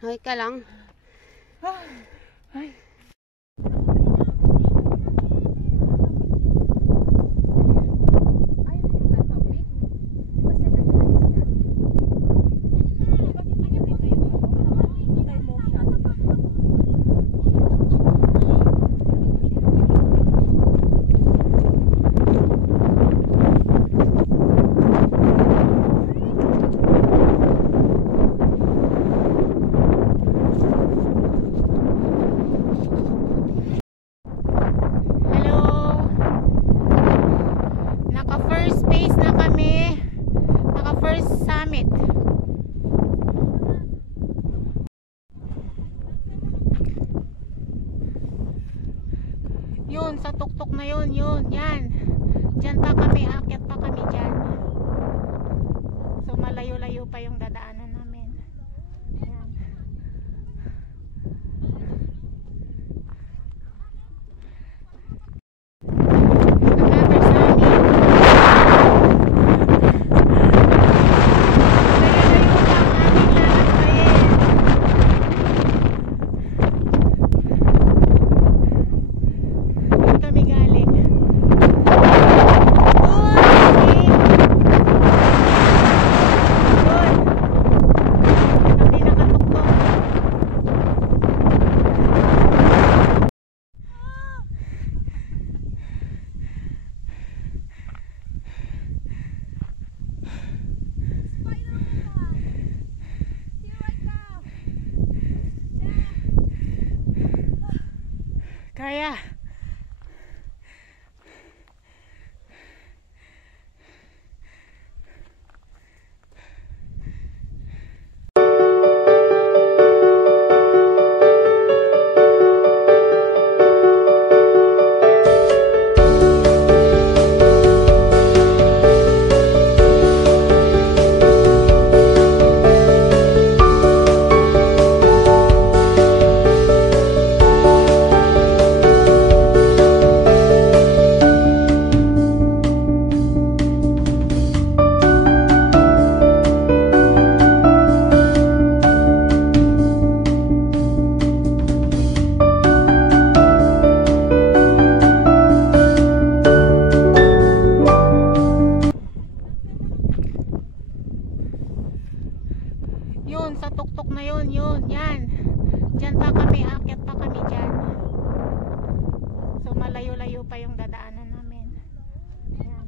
Hoy ka lang. Ay. Yun, sa tuktok na yun, yan. Diyan pa kami, aakyat pa kami dyan. So malayo-layo pa yung dadaanan namin. Yan. Kaya yun, sa tuktok na yun, yan. Diyan pa kami, aakyat pa kami dyan. So malayo-layo pa yung dadaanan namin. Yan.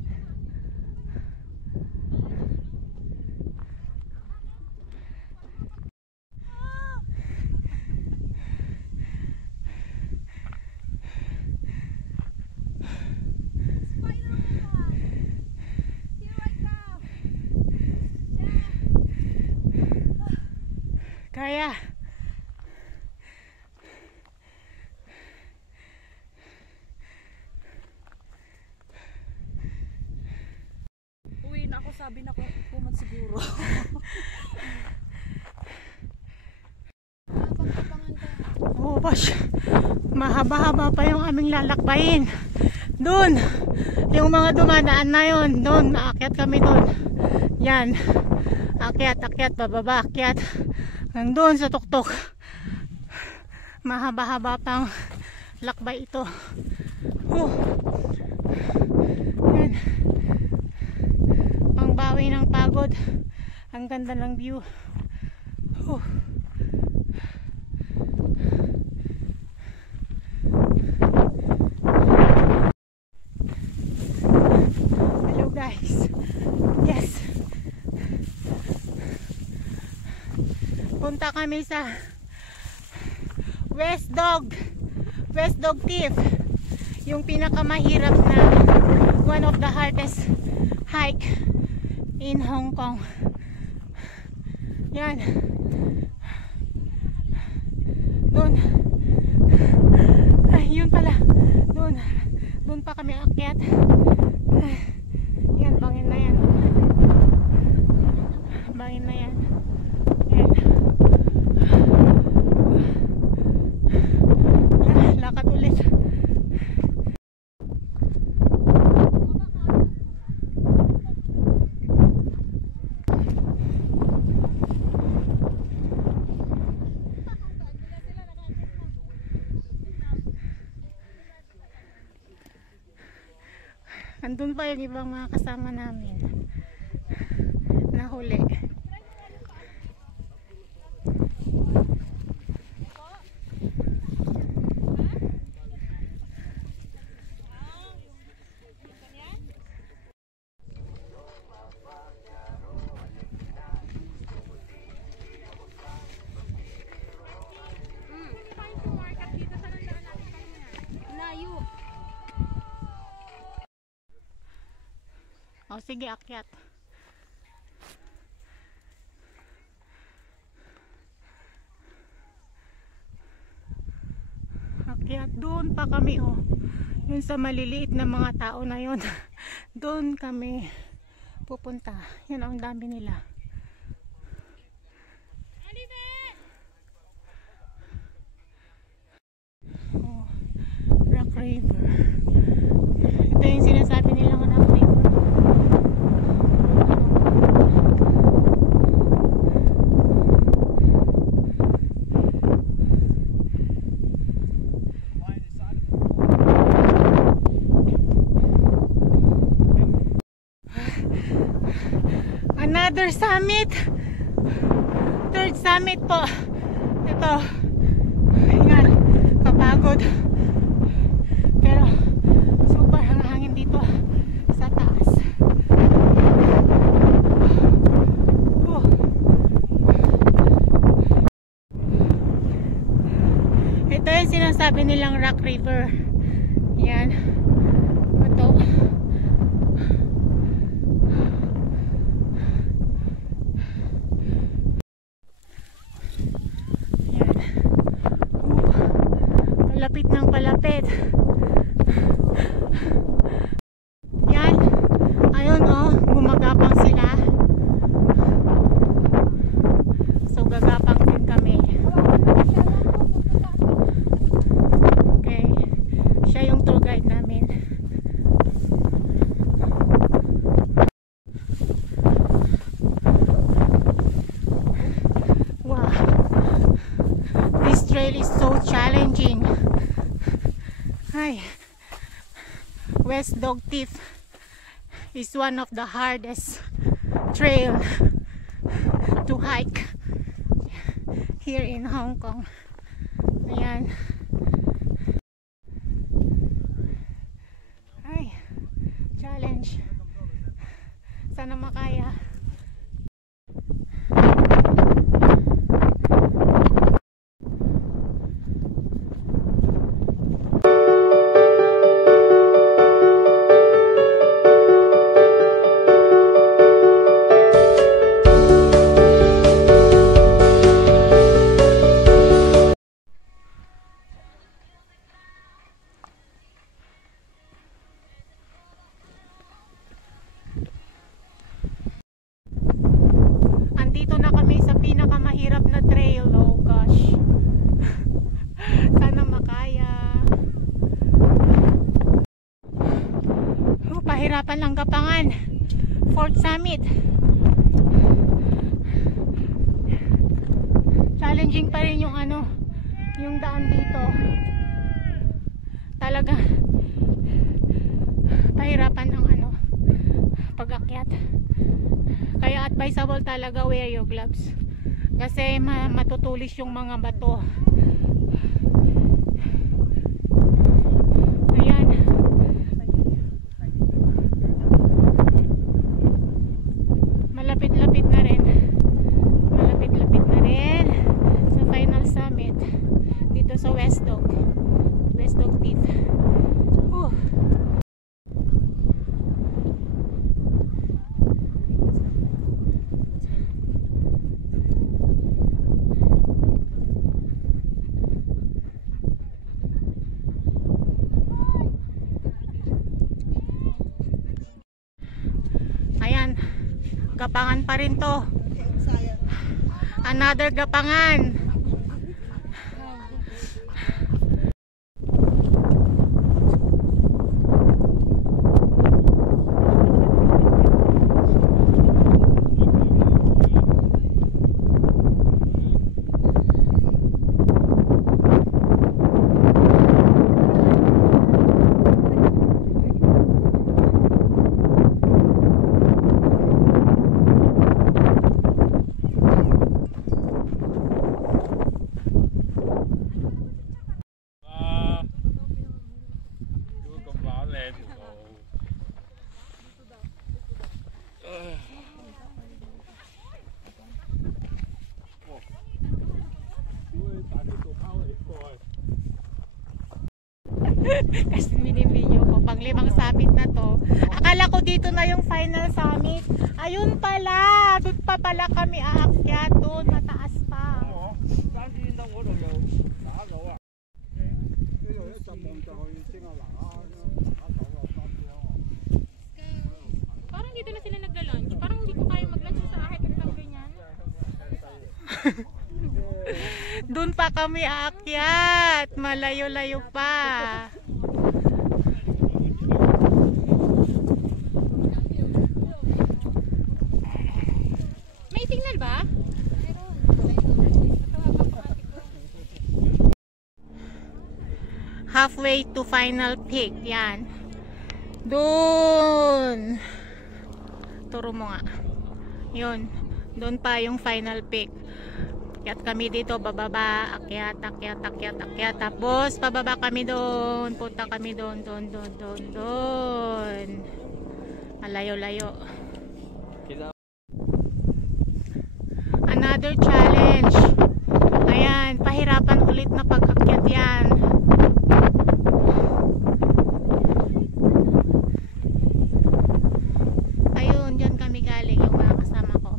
Kaya uwi na ako, sabi na ko pumat siguro. oh gosh, mahaba-haba pa yung aming lalakbayin. Doon, yung mga dumadaan na yun, doon, aakyat kami doon. Yan, akyat, bababa, akyat. Hanggang doon sa tuktok. Mahaba-haba pang lakbay ito. Yan. Pangbawi ng pagod. Ang ganda ng view. Hello guys. Yes. Punta kami sa West Dog Thief, yung pinakamahirap na one of the hardest hike in Hong Kong. Yan. Doon. Ay, yun pala. Doon pa kami akyat. Yan, bangin na yan. Bangin na yan. Yan. Lakad ulit. Andun pa yung ibang mga kasama namin. Nahuli. O sige, akyat. Akyat, doon pa kami oh. Yun sa maliliit na mga tao na yun. Doon kami pupunta. Yan ang dami nila. Oh, Rock River. Ito yung sinasabi nilang Rock River. Another summit. Third summit po. Ito. Ayan. Kapagod. Pero super hangin dito sa taas. Ito yung sinasabi nilang Rock River. Yan. Ito. Palapit ng palapit. Yan. Ayun oh, gumagapang sila. So gagapang din kami. Okay. Siya yung tour guide namin. Wow. This trail is so challenging. Hi. West Dog Teeth is one of the hardest trail to hike here in Hong Kong. Ayan. Ay, challenge. Sana makaya. Andito na kami sa pinakamahirap na trail. Oh gosh. Sana makaya. Pahirapan ang Gapangan. Fourth summit. Challenging pa rin yung ano, yung daan dito. Talaga pahirapan ang ano, pag-akyat. Kaya advisable talaga wear your gloves. Kasi matutulis yung mga bato. Ayan. Malapit-lapit na rin. Malapit-lapit na rin sa final summit dito sa West Dog Teeth. Ayan, Gapangan pa rin to. Another Gapangan. Kasi minibideo ko. Pang 5 summit na to. Akala ko dito na yung final summit. Ayun pala. Doon pa pala kami aakyat. Doon mataas pa. Parang dito na sila nagla-lunch. Parang hindi ko kaya mag-lunch sa ahit ng ganyan. Doon pa kami aakyat. Malayo-layo pa. May signal ba? Halfway to final peak. Yan. Doon. Turo mo nga. Yun. Doon pa yung final peak. Akyat kami dito, bababa, akyat. Tapos, pababa kami doon. Punta kami doon. Malayo-layo. Another challenge. Ayan, pahirapan ulit na pag-akyat yan. Ayun, dyan kami galing, yung mga kasama ko.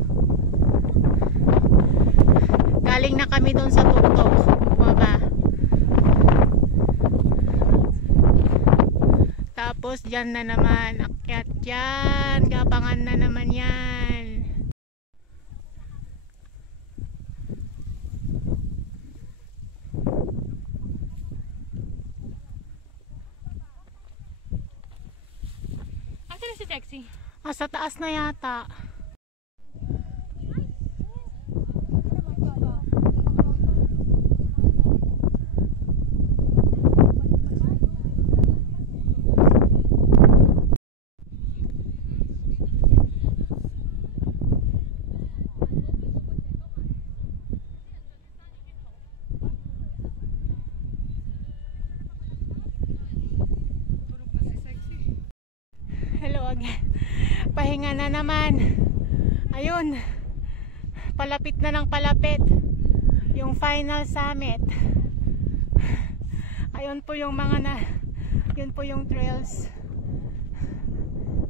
Galing na kami doon sa tuktok. Bumaba. Tapos dyan na naman. Akyat dyan. Gapangan na naman yan. Asa na si Texie? Sa taas na yata. Hello again. Pahinga na naman. Ayun. Palapit na ng palapit. Yung final summit. Ayun po yung mga yun po yung trails.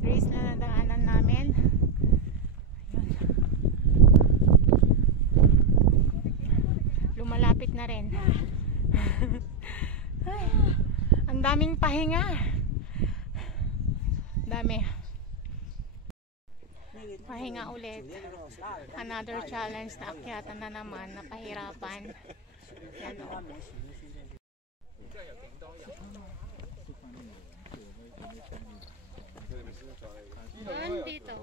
Trails na nadaanan namin. Ayun. Lumalapit na rin. Ay, ang daming pahinga. Dami. Pahinga ulit. Another challenge na akyatan na naman, napahirapan. Yan o. Nandito.